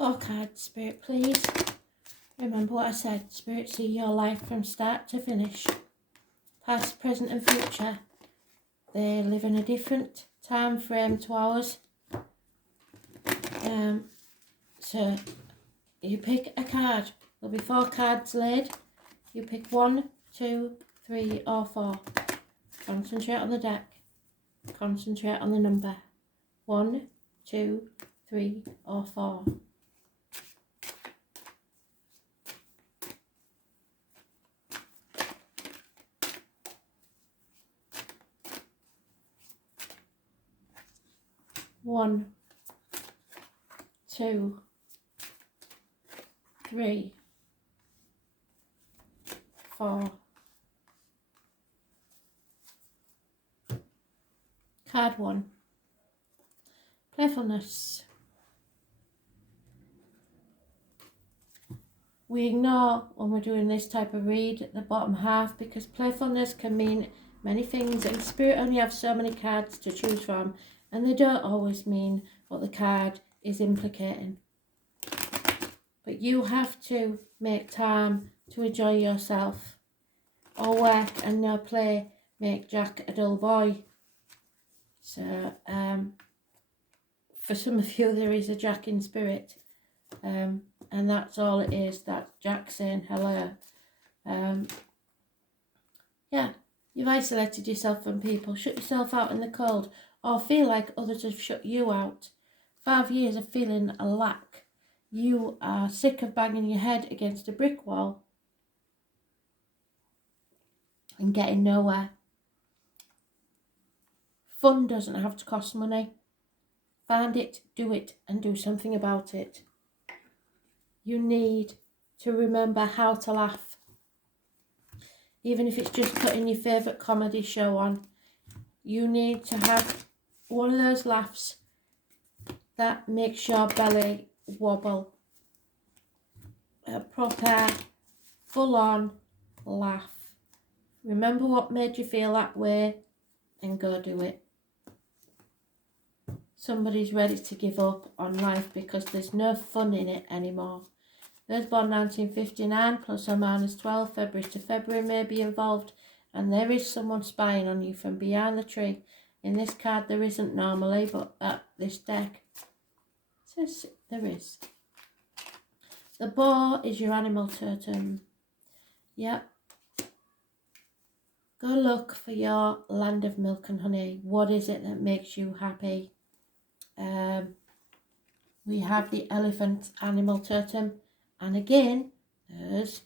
4 cards, Spirit, please. Remember what I said. Spirit, see your life from start to finish. Past, present and future. They live in a different time frame to ours. So you pick a card. There'll be 4 cards laid. You pick 1, 2, 3 or 4. Concentrate on the deck. Concentrate on the number. 1, 2, 3 or 4. One, 2, 3, 4. Card 1. Playfulness. We ignore when we're doing this type of read at the bottom half because playfulness can mean many things and Spirit only have so many cards to choose from and they don't always mean what the card is implicating. But you have to make time to enjoy yourself. All work and no play make Jack a dull boy. So for some of you there is a Jack in Spirit. And that's all it is. That's Jack saying hello. Yeah, you've isolated yourself from people, shut yourself out in the cold, or feel like others have shut you out. 5 years of feeling a lack. You are sick of banging your head against a brick wall and getting nowhere. Fun doesn't have to cost money. Find it, do it, and do something about it. You need to remember how to laugh. Even if it's just putting your favourite comedy show on. You need to have one of those laughs that makes your belly wobble. A proper, full-on laugh. Remember what made you feel that way and go do it. Somebody's ready to give up on life because there's no fun in it anymore. Those born 1959 plus or minus 12 February to February may be involved and there is someone spying on you from behind the tree. In this card there isn't normally, but at this deck says there is. The boar is your animal totem. Yep. Go look for your land of milk and honey. What is it that makes you happy? We have the elephant animal totem. And again, there's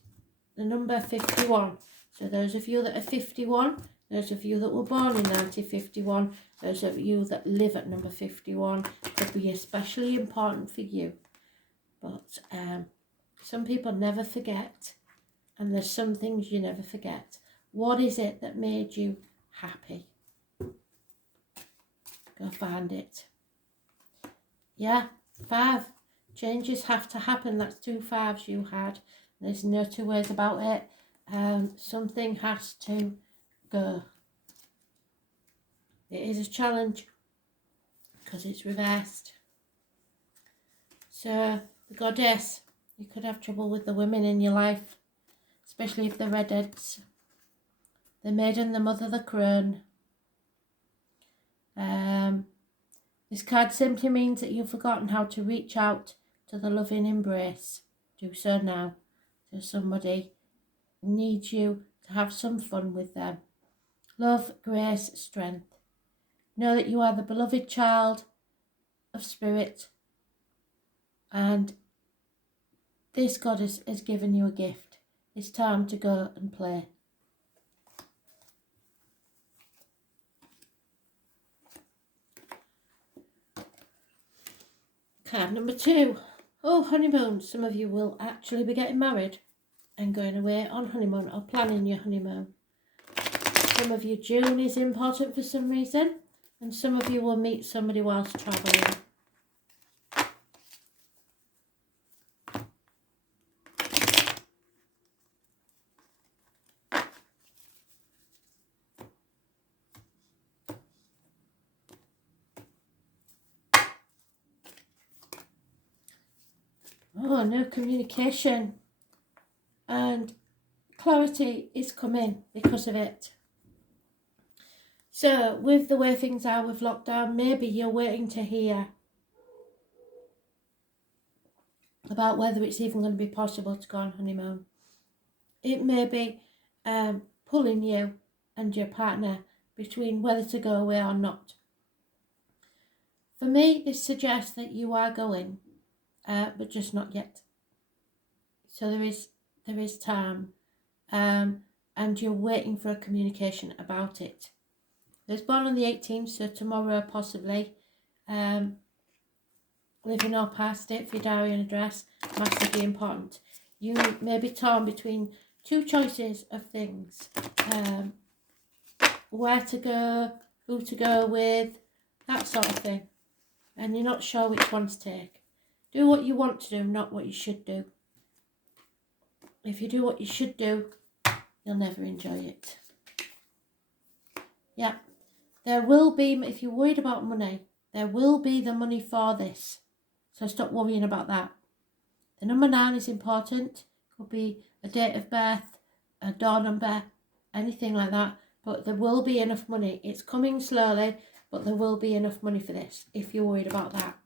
the number 51. So those of you that are 51, those of you that were born in 1951, those of you that live at number 51 could be especially important for you. But some people never forget, and there's some things you never forget. What is it that made you happy? Go find it. Yeah, 5. Changes have to happen. That's 2 5s you had. There's no 2 ways about it. Something has to go. It is a challenge because it's reversed. So the goddess, you could have trouble with the women in your life, especially if they're redheads. The maiden, the mother, the crone. This card simply means that you've forgotten how to reach out to the loving embrace. Do so now. So somebody needs you to have some fun with them. Love, grace, strength. Know that you are the beloved child of Spirit and this goddess has given you a gift. It's time to go and play. Card number 2. Oh, honeymoon. Some of you will actually be getting married and going away on honeymoon or planning your honeymoon. Some of you, June is important for some reason, and some of you will meet somebody whilst travelling. Oh, no communication. And clarity is coming because of it. So, with the way things are with lockdown, maybe you're waiting to hear about whether it's even going to be possible to go on honeymoon. It may be pulling you and your partner between whether to go away or not. For me, this suggests that you are going, but just not yet. So there is time, and you're waiting for a communication about it. I was born on the 18th, so tomorrow possibly. Living or past it for your diary and address, massively important. You may be torn between two choices of things. Where to go, who to go with, that sort of thing. And you're not sure which one to take. Do what you want to do, not what you should do. If you do what you should do, you'll never enjoy it. Yeah. There will be, if you're worried about money, there will be the money for this. So stop worrying about that. The number 9 is important. Could be a date of birth, a door number, anything like that. But there will be enough money. It's coming slowly, but there will be enough money for this if you're worried about that.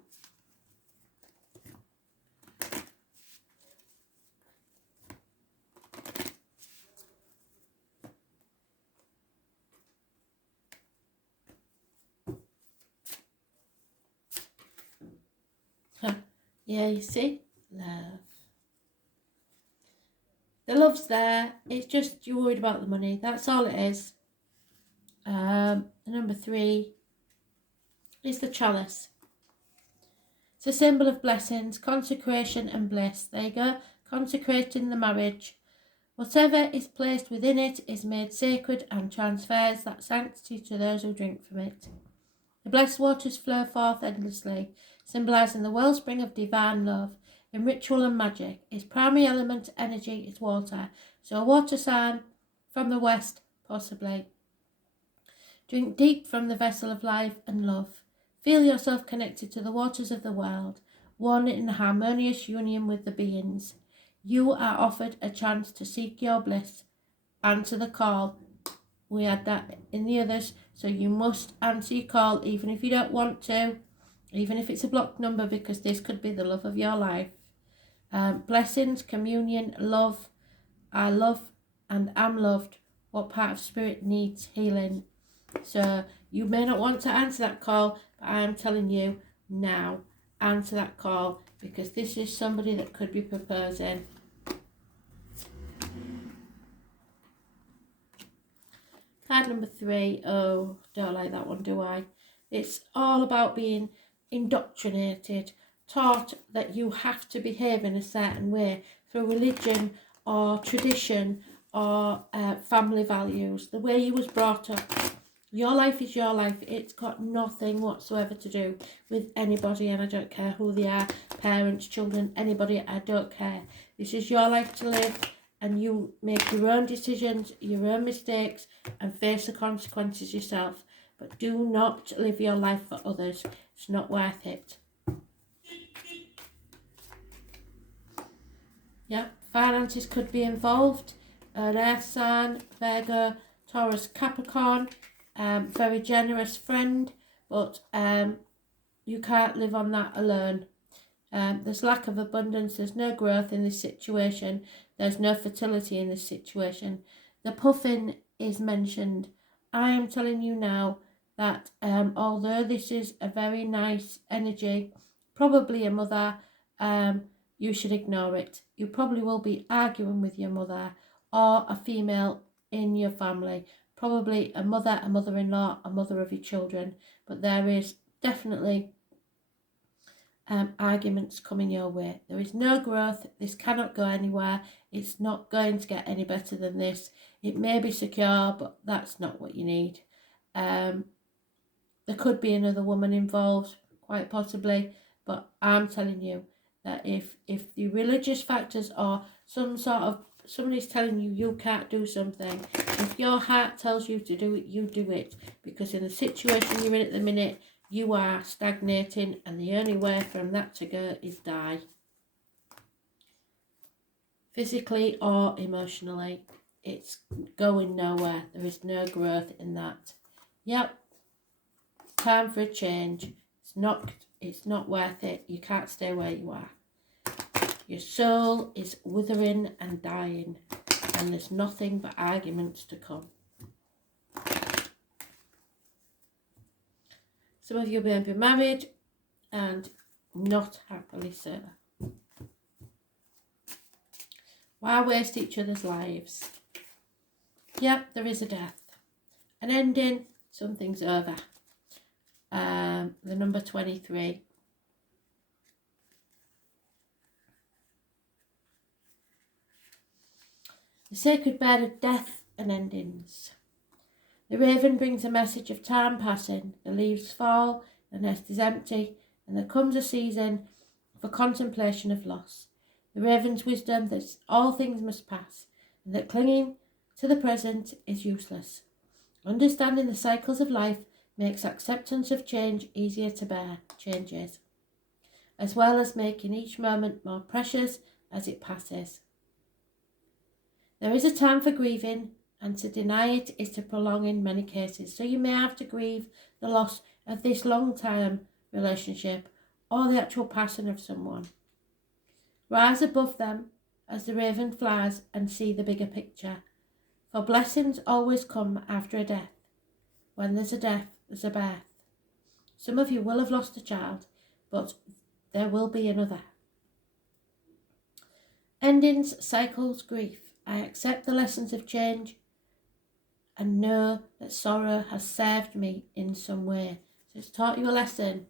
Yeah, you see? Love. The love's there. It's just you're worried about the money. That's all it is. Number 3 is the chalice. It's a symbol of blessings, consecration and bliss. There you go. Consecrating the marriage. Whatever is placed within it is made sacred and transfers that sanctity to those who drink from it. The blessed waters flow forth endlessly, symbolising the wellspring of divine love. In ritual and magic, its primary element energy is water, so a water sign from the west, possibly. Drink deep from the vessel of life and love. Feel yourself connected to the waters of the world, one in harmonious union with the beings. You are offered a chance to seek your bliss. Answer the call. We had that in the others, so you must answer your call, even if you don't want to, even if it's a blocked number, because this could be the love of your life. Blessings, communion, love. I love and am loved. What part of spirit needs healing? So you may not want to answer that call, but I am telling you now, answer that call, because this is somebody that could be proposing. Card number 3, oh, don't like that one, do I? It's all about being indoctrinated, taught that you have to behave in a certain way through religion or tradition or family values, the way you was brought up. Your life is your life. It's got nothing whatsoever to do with anybody, and I don't care who they are, parents, children, anybody, I don't care. This is your life to live, and you make your own decisions, your own mistakes, and face the consequences yourself. But do not live your life for others. It's not worth it. Yeah, finances could be involved. An earth sign, Virgo, Taurus, Capricorn. Very generous friend, but you can't live on that alone. There's lack of abundance, there's no growth in this situation, there's no fertility in this situation. The puffin is mentioned. I am telling you now that although this is a very nice energy, probably a mother, you should ignore it. You probably will be arguing with your mother or a female in your family. Probably a mother, a mother-in-law, a mother of your children. But there is definitely arguments coming your way. There is no growth. This cannot go anywhere. It's not going to get any better than this. It may be secure, but that's not what you need. There could be another woman involved, quite possibly. But I'm telling you that if the religious factors or some sort of somebody's telling you can't do something, if your heart tells you to do it, you do it. Because in the situation you're in at the minute, you are stagnating, and the only way from that to go is die. physically or emotionally. It's going nowhere. There is no growth in that. Yep, time for a change. It's not worth it. You can't stay where you are. Your soul is withering and dying, and there's nothing but arguments to come. Some of you may be married and not happily so. Why waste each other's lives? Yep, there is a death. An ending, something's over. The number 23. The sacred bed of death and endings. The raven brings a message of time passing. The leaves fall, the nest is empty, and there comes a season for contemplation of loss. The raven's wisdom that all things must pass, and that clinging to the present is useless. Understanding the cycles of life makes acceptance of change easier to bear, changes, as well as making each moment more precious as it passes. There is a time for grieving, and to deny it is to prolong in many cases. So you may have to grieve the loss of this long-term relationship or the actual passing of someone. Rise above them as the raven flies and see the bigger picture. For blessings always come after a death. When there's a death, there's a birth. Some of you will have lost a child, but there will be another. Endings, cycles, grief. I accept the lessons of change and know that sorrow has served me in some way. So it's taught you a lesson.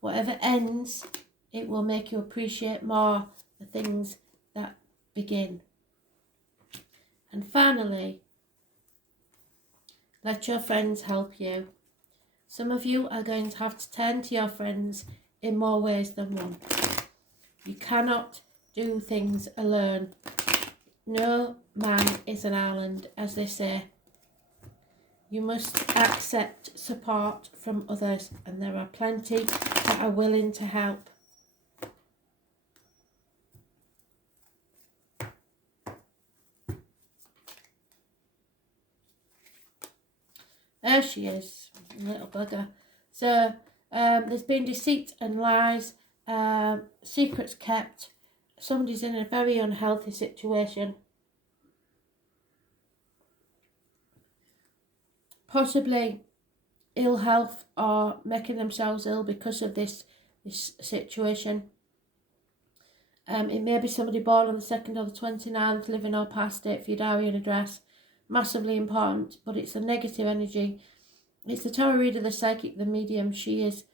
Whatever ends, it will make you appreciate more the things that begin. And finally, let your friends help you. Some of you are going to have to turn to your friends in more ways than one. You cannot do things alone. No man is an island, as they say. You must accept support from others, and there are plenty that are willing to help. There she is, little bugger. So there's been deceit and lies, secrets kept. Somebody's in a very unhealthy situation. Possibly ill health or making themselves ill because of this situation. It may be somebody born on the 2nd or the 29th, living or past date for your diary and address. Massively important, but it's a negative energy. It's the tarot reader, the psychic, the medium. She is,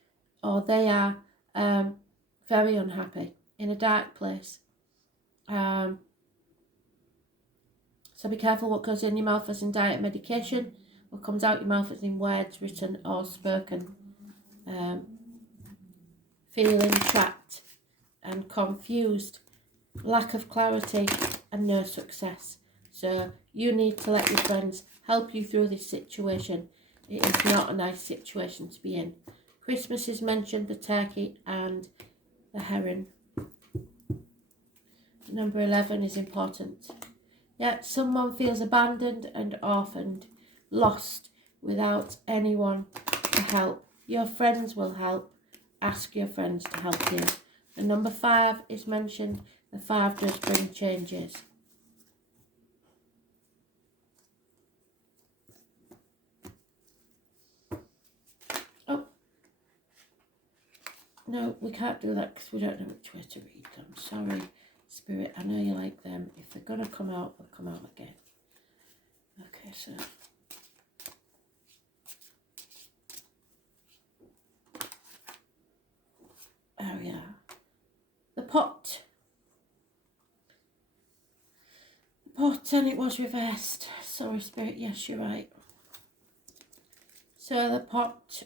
or they are, very unhappy, in a dark place. So be careful what goes in your mouth as in diet medication. What comes out your mouth as in words written or spoken. Feeling trapped and confused. Lack of clarity and no success. So you need to let your friends help you through this situation. It is not a nice situation to be in. Christmas is mentioned, the turkey and the heron. Number 11 is important. Yet someone feels abandoned and orphaned, lost, without anyone to help. Your friends will help. Ask your friends to help you. The number 5 is mentioned. The 5 does bring changes. Oh, no, we can't do that because we don't know which way to read them. Sorry, Spirit, I know you like them. If they're going to come out, they'll come out again. Okay, so... oh yeah. The pot. The pot, and it was reversed. Sorry, Spirit, yes, you're right. So the pot,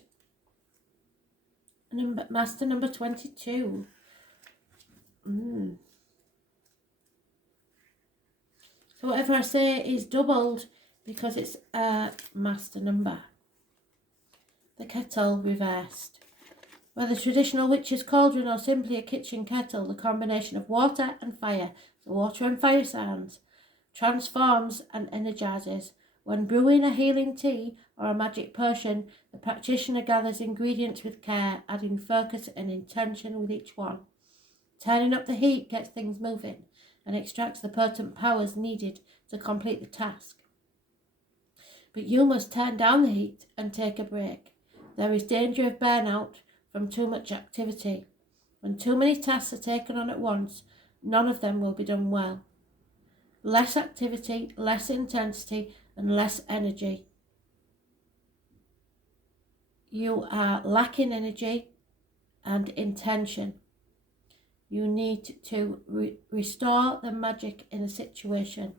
master number 22. So whatever I say is doubled because it's a master number. The kettle reversed. Whether traditional witch's cauldron or simply a kitchen kettle, the combination of water and fire The water and fire signs transforms and energizes. When brewing a healing tea or a magic potion, the practitioner gathers ingredients with care, adding focus and intention with each one. Turning up the heat gets things moving and extracts the potent powers needed to complete the task. But you must turn down the heat and take a break. There is danger of burnout from too much activity. When too many tasks are taken on at once, none of them will be done well. Less activity, less intensity, and less energy. You are lacking energy and intention. You need to restore the magic in a situation.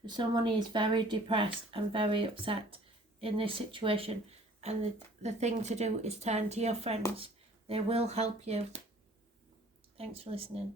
So someone is very depressed and very upset in this situation, and the thing to do is turn to your friends. They will help you. Thanks for listening.